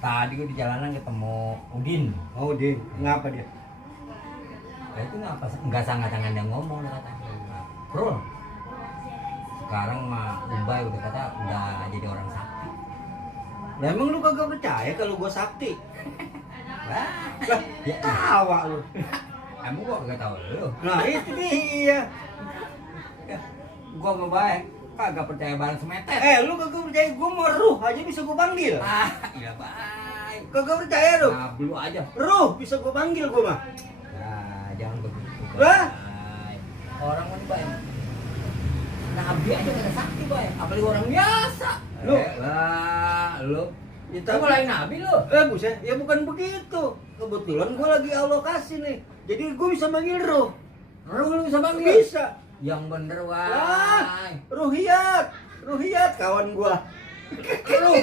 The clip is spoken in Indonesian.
Tadi gue di jalanan ketemu Udin. Oh, Din. Ngapa dia? Ya itu nggak sangat-sangat yang ngomong kata. Bro, sekarang mah Ubay udah kata udah jadi orang sakti. Lah emang lu kagak percaya kalau gua sakti? Wah, Lah, ya, tawa lu. emang gua nggak tahu lu. Nah, itu dia. Gua mau baik, kagak percaya barang semeter. Lu kagak percaya gua mau ruh aja bisa gua panggil. Iya baik. Kagak percaya lu? Nah, dulu aja. Ruh bisa gua panggil gua mah. Nah, jangan begitu. Lah? Bay. Orang mau baik. Nabi aja kagak sakti baik, apalagi orang biasa. Lu? Lu. Ya, Lu mulai nabi lu. buset, ya bukan begitu. Kebetulan gua lagi alokasi nih. Jadi gua bisa manggil ruh. Ruh lu bisa panggil? Bisa. Yang bener Wah, wah. Ruhiyat kawan gua. Ruh.